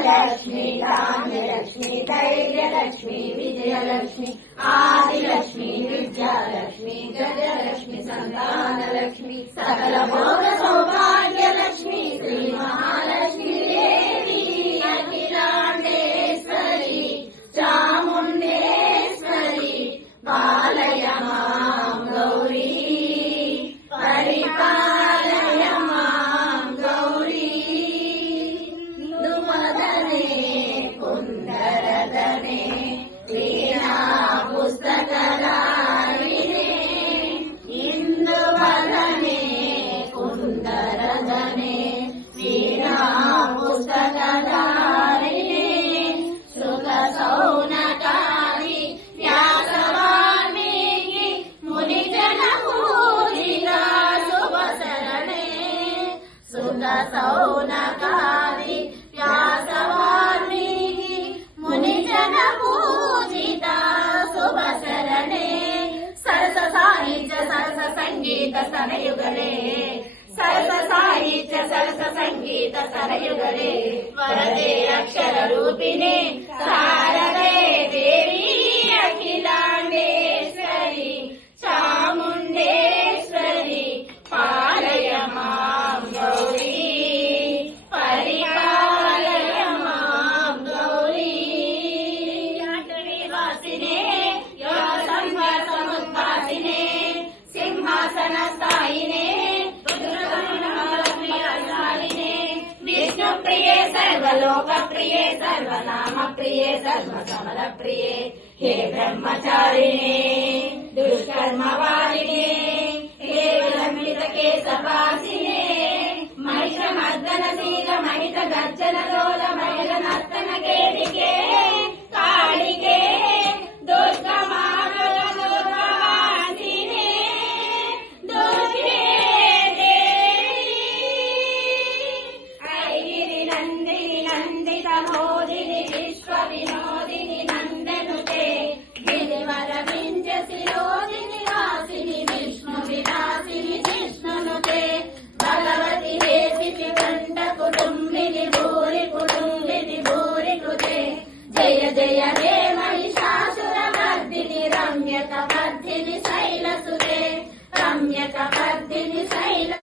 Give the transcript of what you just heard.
महालक्ष्मी धान्यलक्ष्मी धैर्यलक्ष्मी विजयलक्ष्मी आदिलक्ष्मी विद्यालक्ष्मी गजलक्ष्मी संतानलक्ष्मी सकल भोग सौभाग्यलक्ष्मी श्री महालक्ष्मी देवी अखिलांडेश्वरी चामुंडेश्वरी पालय मां गौरी परिपालय मां गौरी दुमदने कुंदरदने वीणा पुस्तकधारिणे इंदुवदने कुंदरदने वीणा पुस्तकधारिणे सुख सौनकारि व्यासवाल्मीकि मुनिजन पूजिता शुभशरणे सुख सौनकारि व्यासवाल्मीकि मुनिजन पूजिता शुभशरणे सरस साहित्य सरस संगीत स्तनयुगले सरस साहित्य सरस संगीत स्तनयुगले वरदे अक्षर रूपिणे शारदे देवी अखिलांडेश्वरी चामुंडेश्वरी पालय मां गौरी परिपालय मां गौरी वासिने योगसमुद्भासिने सिंहासनस्थायिने विष्णुप्रिये सर्वलोकप्रिये सर्वनामप्रिये सर्वसमलप्रिये हे ब्रह्मचारिणे दुष्कर्मवारिणे हे विलम्बितकेशवासिने महिषमर्दनशील महिषगर्जनलोल महिषनर्तनकेलिके कालिके दुर्गमार्गदुर्गवासिने दुर्गे ऐगिरिनन्दिनि नन्दितमोदिनि विश्वविनोदिनि नन्दनुते गिरिवरविञ्जशिरोदिनि वासिनि विष्णुविलासिनि जिष्णुनुते भगवति हेसिति कण्ठकुटुम्बिनि भूरि कुटुम्बिनि भूरि कृते जय जय हे महिषासुरमर्दिनि रम्यकपर्दिनि शैलसुते रम्यक